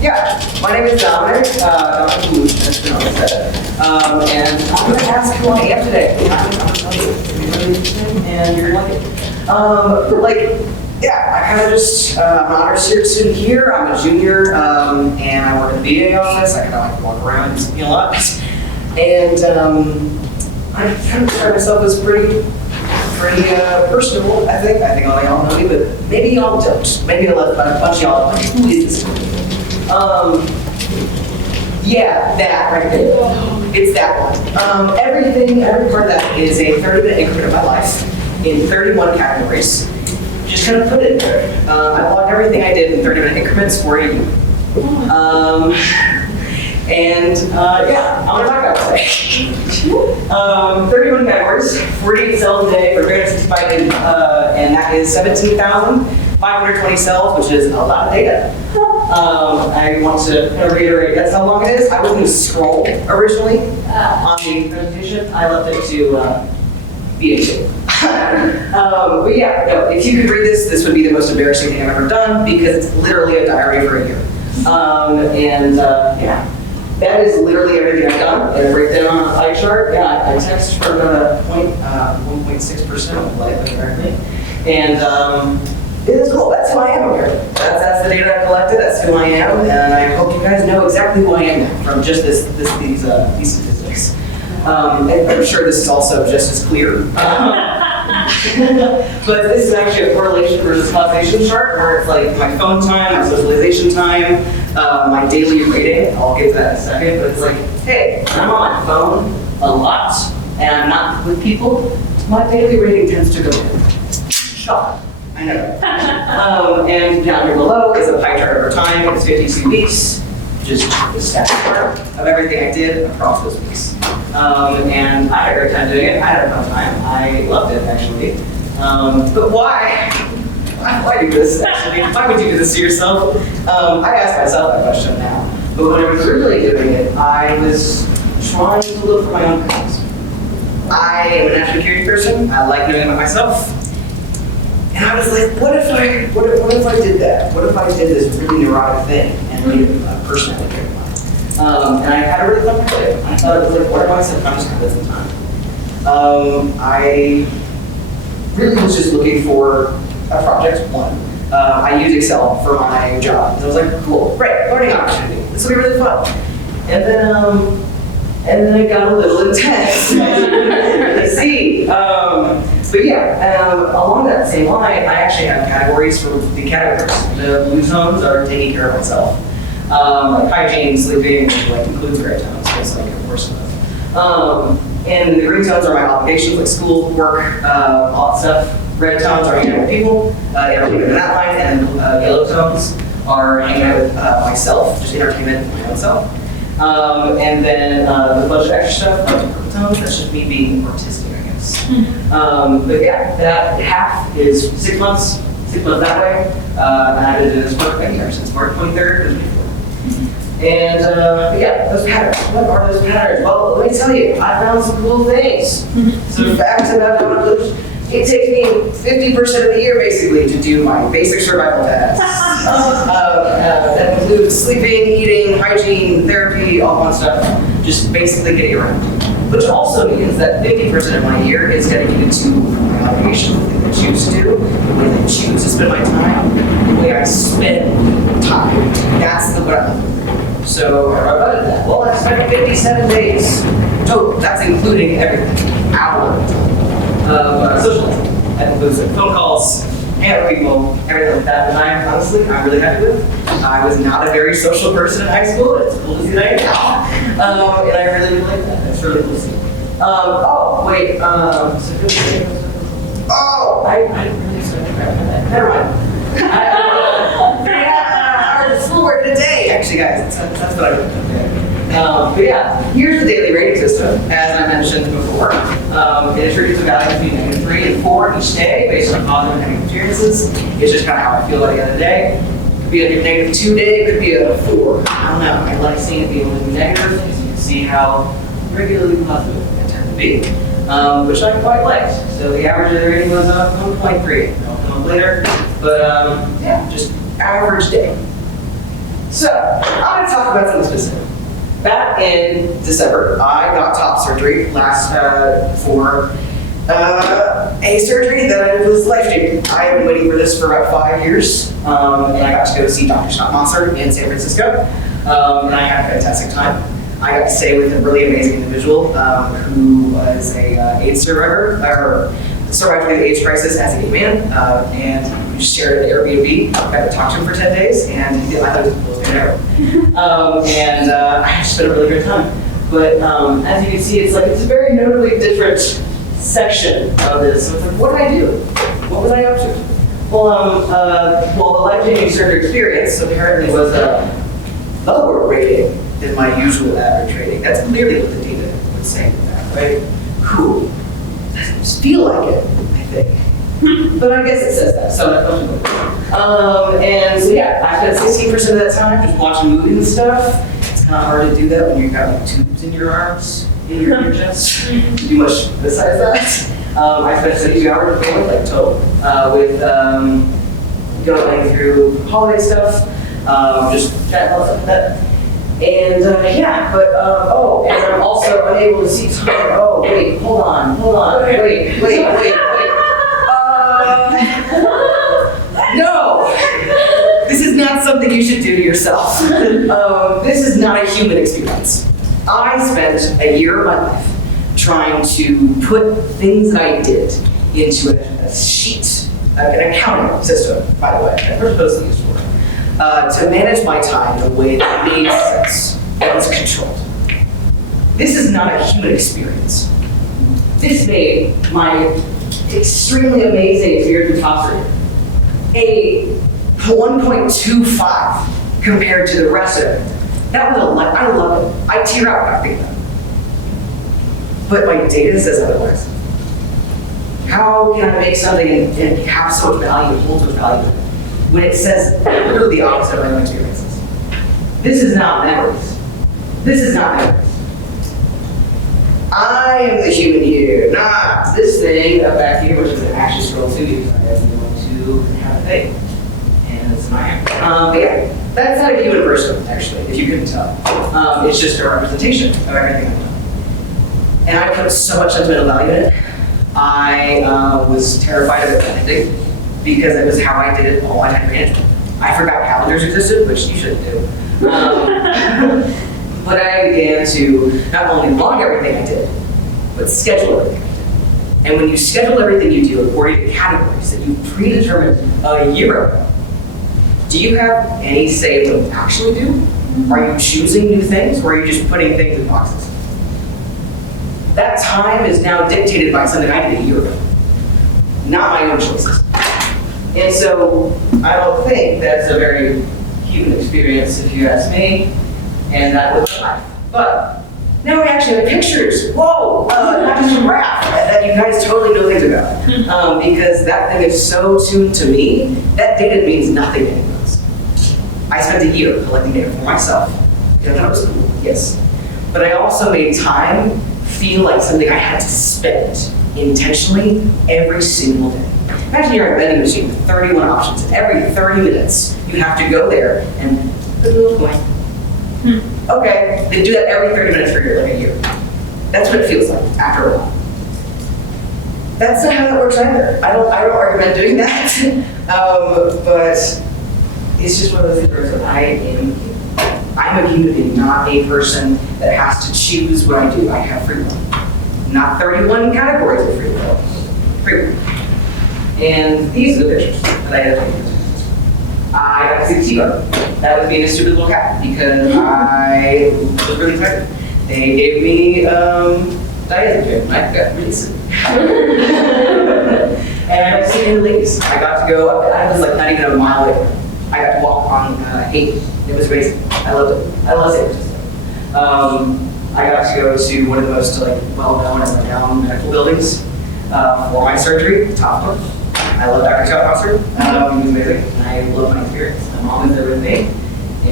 Yeah, my name is Dominik, Dr. Valouch, as Dominik said. And I'm going to ask who I am today. I'm going to tell you. It's going to be really interesting, and you're going to like it. Yeah, I kind of just, I'm an honors student here. I'm a junior, and I work in the BA office. I kind of like to walk around and see a lot. And I kind of describe myself as pretty personable, I think. I think all y'all know me, but maybe y'all don't. Maybe a bunch of y'all are like, who is this? Yeah, that right there. It's that one. Every part of that is a 30-minute increment of my life in 31 categories. Just kind of put it in there. I logged everything I did in 30-minute increments for a year. Yeah, I'm gonna talk about it today. 31 categories, 48 cells a day for 365 days, and that is 17,520 cells, which is a lot of data. I want to kind of reiterate, that's how long it is. I was going to scroll originally on the presentation. I left it to BA2. But yeah, no, if you could read this, this would be the most embarrassing thing I've ever done because it's literally a diary for a year. Yeah. That is literally everything I've done. I break down on a pie chart. Yeah, I text for 1.6% of my life, apparently. And it is cool. That's who I am over here. That's the data I've collected. That's who I am. And I hope you guys know exactly who I am from just these statistics. And I'm sure this is also just as clear. But this is actually a correlation versus causation chart where it's like my phone time, my socialization time, my daily rating. I'll get to that in a second, but it's like, hey, when I'm on my phone a lot and I'm not with people, my daily rating tends to go down. Shock. I know. And down here below is a pie chart over time. It's 52 weeks, just the static chart of everything I did across those weeks. And I had a great time doing it. I had a fun time. I loved it, actually. But why? Why do this, actually? Why would you do this to yourself? I ask myself that question now. But when I was really doing it, I was trying to look for my own cause. I am a national security person. I like knowing about myself. And I was like, what if I did that? What if I did this really neurotic thing and made it a personality trait of mine? And I had a really fun project. I thought it was like, what are my subconscious habits in time? I really was just looking for a project, one. I use Excel for my job. So I was like, cool, great, learning opportunity. This will be really fun. And then it got a little intense, as you can really see. But yeah, along that same line, I actually have categories for the categories. The blue zones are taking care of myself. Like hygiene, sleeping, like includes gray tones, because like of course enough. And the green tones are my obligations, like school, work, all that stuff. Red tones are hanging out with people, entertainment in that line, and yellow tones are hanging out with myself, just entertainment with my own self. And then the bunch of extra stuff, like purple tones, that's just me being artistic, I guess. But yeah, that half is 6 months that way. And I've been doing this work right here since March 23rd, 2024. And yeah, those patterns. What are those patterns? Well, let me tell you, I found some cool things. Some facts about evolution. It takes me 50% of the year, basically, to do my basic survival tasks. That includes sleeping, eating, hygiene, therapy, all fun stuff. Just basically getting around. Which also means that 50% of my year is dedicated to my obligations, the thing I choose to do, the way I choose to spend my time, the way I spend time. That's what I'm looking for. So, how about that? Well, I spent 57 days total. That's including everything. Hour of socializing. That includes phone calls, hang out with people, everything like that. And I'm really happy with. I was not a very social person in high school. It's cool to see that now. And I really like that. It's really cool to see. Oh, wait. I didn't really start to grab that. Never mind. Our schoolwork today, actually, guys. That's what I wrote down there. But yeah, here's the daily rating system, as I mentioned before. It attributes a value between -3 and 4 each day based on positive and negative experiences. It's just kind of how I feel at the end of the day. It could be a -2 day, it could be a 4. I don't know. I like seeing it be a little negative because you can see how regularly positive it tends to be, which I quite liked. So the average of the rating was 1.3. I'll come up later. But yeah, just average day. So, I'm going to talk about something specific. Back in December, I got top surgery for a surgery that was life-changing. I have been waiting for this for about 5 years, and I got to go see Dr. Scott Mosser in San Francisco, and I had a fantastic time. I got to stay with a really amazing individual who was a AIDS survivor, or survived the AIDS crisis as a gay man, and we just shared an Airbnb. I got to talk to him for 10 days, and I thought it was the coolest thing ever. And I just had a really great time. But as you can see, it's a very notably different section of this. So it's like, what did I do? What was I up to? Well, the life-changing surgery experience apparently was lower rating than my usual average rating. That's clearly what the data would say with that, right? Cool. Doesn't just feel like it, I think. But I guess it says that, so and so yeah, I spent 16% of that time just watching movies and stuff. It's kind of hard to do that when you've got tubes in your arms, in your chest, to do much besides that. I spent 72 hours total with going through holiday stuff, just chatting about stuff like that. And yeah, but and I'm also unable to see time. Oh wait, hold on, wait. No, this is not something you should do to yourself. This is not a human experience. I spent a year of my life trying to put things that I did into a sheet, an accounting system, by the way, that we're supposed to use for to manage my time in a way that made sense, that was controlled. This is not a human experience. This made my extremely amazing experience with top surgery a 1.25 compared to the rest of it. That was I love it. I tear out when I think about it. But my data says otherwise. How can I make something and have so much value, hold so much value, when it says literally the opposite of my own experiences? This is not memories. This is not memories. I am the human here, not this thing up back here, which is an action scroll to you. I am going to have a thing. And it's my but yeah, that's not a human person, actually, if you couldn't tell. It's just a representation of everything I've done. And I put so much sentimental value in it. I was terrified of it ending because it was how I did it all my time management. I forgot calendars existed, which you shouldn't do. But I began to not only log everything I did, but schedule everything I did. And when you schedule everything you do according to categories that you predetermined a year ago, do you have any say in what you actually do? Are you choosing new things, or are you just putting things in boxes? That time is now dictated by something I did a year ago, not my own choices. And so I don't think that's a very human experience, if you ask me, and that was my life. But now we actually have pictures. Whoa, not just a graph that you guys totally know things about. Because that thing is so tuned to me, that data means nothing to anyone else. I spent a year collecting data for myself. I thought it was cool, yes. But I also made time feel like something I had to spend intentionally every single day. Imagine you're at a vending machine with 31 options, and every 30 minutes you have to go there and put a little coin. Okay, they do that every 30 minutes for a year. That's what it feels like after a while. That's not how that works either. I don't recommend doing that. But it's just one of those things where I'm a human being, not a person that has to choose what I do. I have free will. Not 31 categories of free will. Free will. And these are the pictures that I had taken. I got to see the T-bar. That was being a stupid little cat because I was really tired. They gave me diazepam. I got really sick. And I was seeing the ladies. I got to go, I was not even a mile away. I got to walk on 8. It was amazing. I loved it. I love San Francisco. I got to go to one of the most well-known and renowned medical buildings for my surgery, top floor. I love Dr. Scott Mosser. He was amazing, and I love my experience. My mom was there with me,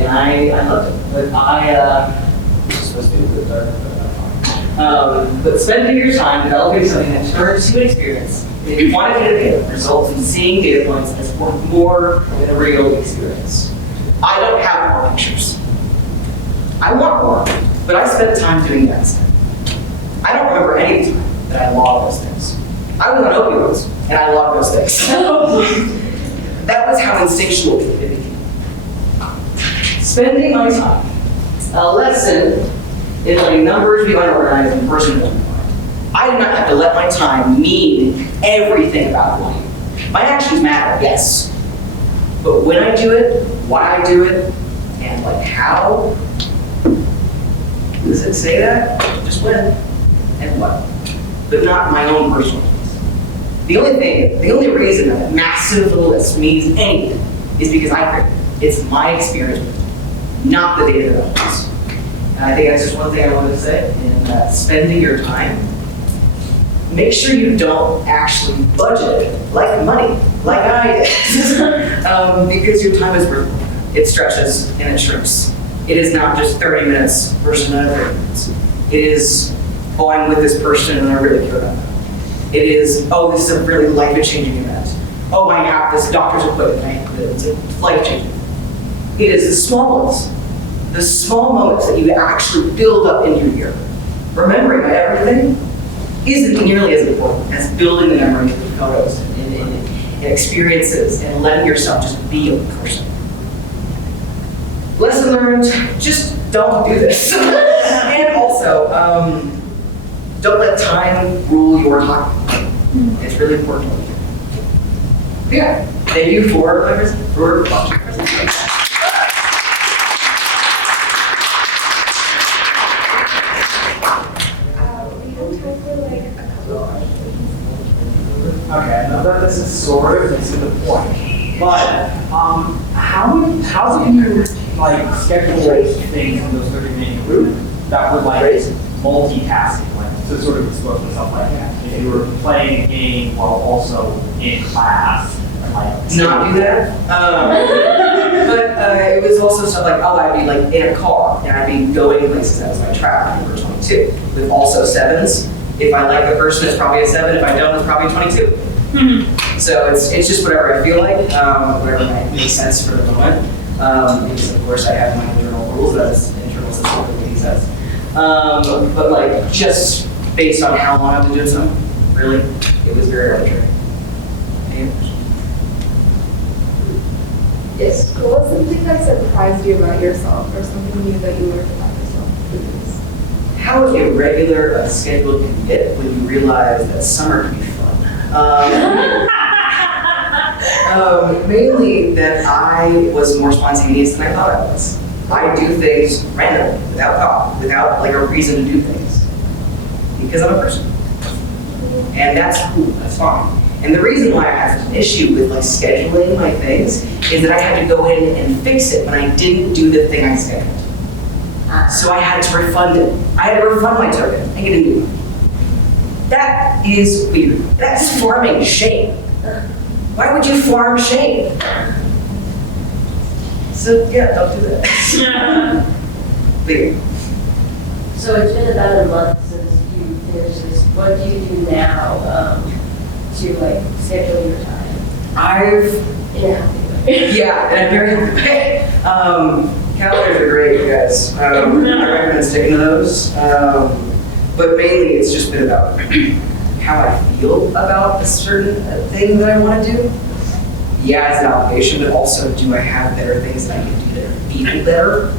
and I loved it. But this is supposed to be a good start, but spending your time developing something that turns to an experience, if you want to get a data, results in seeing data points as more than a real experience. I don't have more lectures. I want more, but I spent time doing that instead. I don't remember any time that I logged those things. I was on opioids, and I logged those things. That was how instinctual it became. Spending my time. A lesson in letting numbers be unorganized and person be unorganized. I do not have to let my time mean everything about life. My actions matter, yes. But when I do it, why I do it, and like how, does it say that? Just when and what. But not my own personal needs. The only reason that massive list means anything is because I created it. It's my experience with it, not the data that I use. And I think that's just one thing I wanted to say in spending your time. Make sure you don't actually budget it like money, like I did. Because your time is worth it. It stretches and it shrinks. It is not just 30 minutes versus another 30 minutes. It is, oh, I'm with this person and I really care about them. It is, oh, this is a really life-changing event. Oh, I have this doctor's appointment, right? It's life-changing. It is the small ones, the small moments that you actually build up in your year. Remembering that everything isn't nearly as important as building the memories of photos and experiences and letting yourself just be a person. Lesson learned, just don't do this. And also, don't let time rule your time. It's really important. Yeah, thank you for watching. Okay, now that this is sort of missing the point, but how do you like schedule things in those 30-minute groups that would like multitasking, like to sort of expose yourself like that? If you were playing a game while also in class, and like not do that. But it was also stuff like, oh, I'd be like in a car and I'd be going places. That was my track number 22 with also 7s. If I like the person, it's probably a 7. If I don't, it's probably 22. So it's just whatever I feel like, whatever might make sense for the moment. Because of course I have my internal rules, that's internal system for making sense. But like just based on how long I've been doing something, really, it was very arbitrary. Yes. What was something that surprised you about yourself, or something new that you learned about yourself? How irregular a schedule can get when you realize that summer can be fun. Mainly that I was more spontaneous than I thought I was. I do things randomly, without thought, without like a reason to do things. Because I'm a person. And that's cool, that's fine. And the reason why I have an issue with like scheduling my things is that I had to go in and fix it when I didn't do the thing I scheduled. So I had to refund it. I had to refund my token and get a new one. That is weird. That's farming shame. Why would you farm shame? So yeah, don't do that. Weird. So it's been about a month since you finished this. What do you do now to like schedule your time? Yeah, and I'm very happy. Calendars are great, you guys. I recommend sticking to those. But mainly it's just been about how I feel about a certain thing that I want to do. Yeah, it's an obligation, but also do I have better things that I can do that feel better?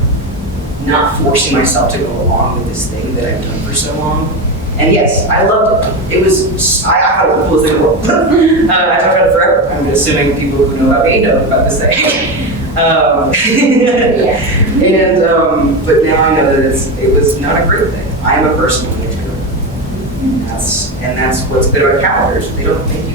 Not forcing myself to go along with this thing that I've done for so long. And yes, I loved it. It was, I thought it was the coolest thing in the world. I talked about it forever. I'm assuming people who know about me know about this thing. But now I know that it was not a great thing. I am a person who makes it. And that's what's good about calendars. They don't make